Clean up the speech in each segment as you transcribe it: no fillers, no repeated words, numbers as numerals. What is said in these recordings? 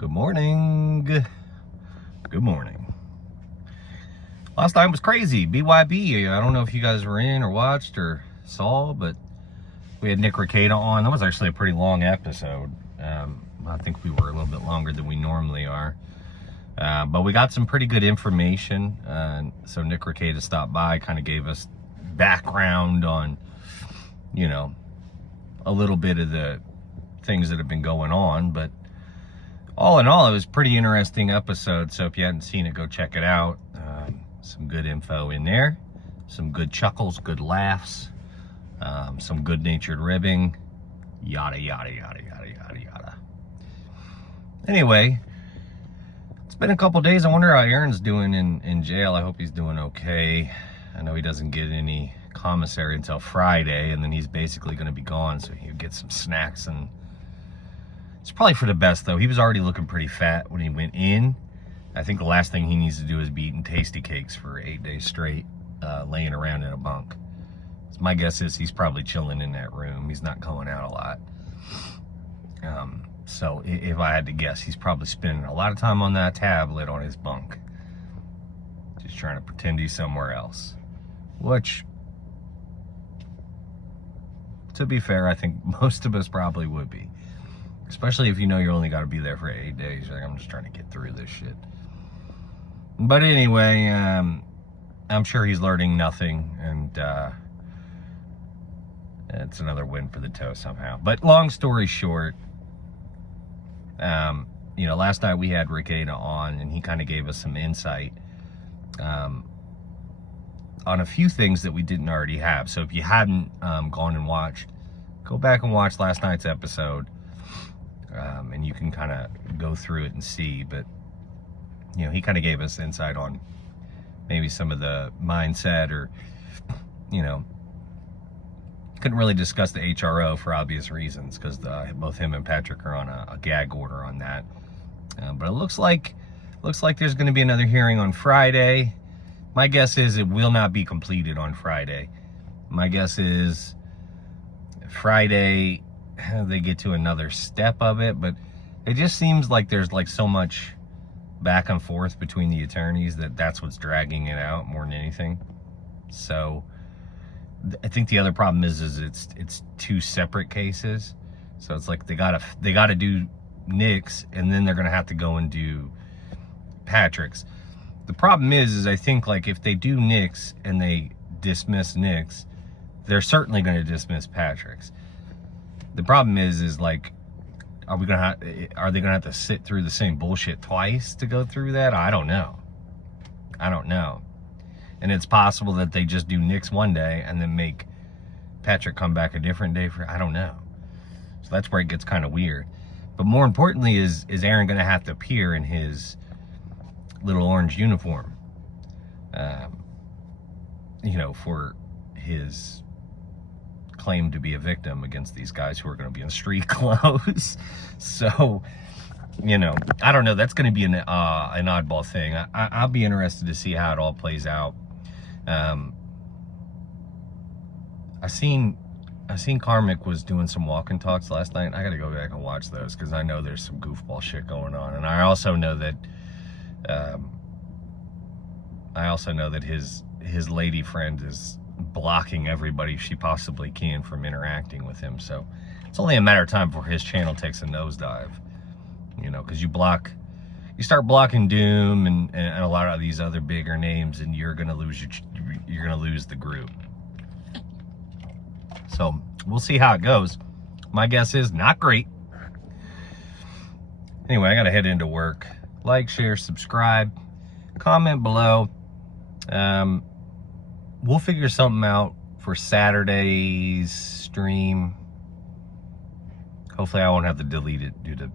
Good morning. Good morning. Last night was crazy. BYB. I don't know if you guys were in or watched or saw, but we had Nick Rekieta on. That was actually a pretty long episode. I think we were a little bit longer than we normally are. But we got some pretty good information. So Nick Rekieta stopped by, kind of gave us background on, you know, a little bit of the things that have been going on. But all in all, it was a pretty interesting episode. So if you hadn't seen it, go check it out. Some good info in there. Some good chuckles, good laughs. Some good-natured ribbing. Yada, yada, yada, yada, yada, yada. Anyway, it's been a couple days. I wonder how Aaron's doing in jail. I hope he's doing okay. I know he doesn't get any commissary until Friday, and then he's basically going to be gone, so he'll get some snacks. And it's probably for the best, though. He was already looking pretty fat when he went in. I think the last thing he needs to do is be eating tasty cakes for 8 days straight, laying around in a bunk. So my guess is he's probably chilling in that room. He's not going out a lot. So if I had to guess, he's probably spending a lot of time on that tablet on his bunk, just trying to pretend he's somewhere else. Which, to be fair, I think most of us probably would be. Especially if you know you only got to be there for 8 days. You're like, I'm just trying to get through this shit. But anyway, I'm sure he's learning nothing, and it's another win for the toe somehow. But long story short, you know, last night we had Rekieta on, and he kind of gave us some insight on a few things that we didn't already have. So if you hadn't gone and watched, go back and watch last night's episode. And you can kind of go through it and see, but you know, he kind of gave us insight on maybe some of the mindset, or you know, couldn't really discuss the HRO for obvious reasons, because both him and Patrick are on a gag order on that. But it looks like there's going to be another hearing on Friday. My guess is it will not be completed on Friday. My guess is Friday they get to another step of it, but it just seems like there's like so much back and forth between the attorneys that's what's dragging it out more than anything. So I think the other problem is it's two separate cases. So it's like they gotta do Nick's, and then they're gonna have to go and do Patrick's. The problem is I think, like, if they do Nick's and they dismiss Nick's, they're certainly going to dismiss Patrick's. The problem is like, are they gonna have to sit through the same bullshit twice to go through that? I don't know. And it's possible that they just do Nick's one day and then make Patrick come back a different day I don't know. So that's where it gets kind of weird. But more importantly, is Aaron gonna have to appear in his little orange uniform, you know, for his claim to be a victim against these guys who are going to be in street clothes. So, you know, I don't know. That's going to be an oddball thing. I'll be interested to see how it all plays out. I seen Karmic was doing some walk and talks last night. I got to go back and watch those, because I know there's some goofball shit going on, and I also know that his lady friend is blocking everybody she possibly can from interacting with him. So it's only a matter of time before his channel takes a nosedive, you know, because you start blocking Doom and a lot of these other bigger names, and you're gonna lose the group. So we'll see how it goes. My guess is not great. Anyway, I gotta head into work. Like, share, subscribe, comment below. We'll figure something out for Saturday's stream. Hopefully I won't have to delete it due to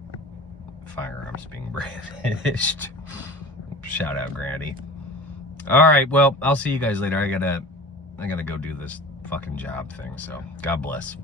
firearms being brandished. Shout out, Granny. All right, well, I'll see you guys later. I gotta go do this fucking job thing, so God bless.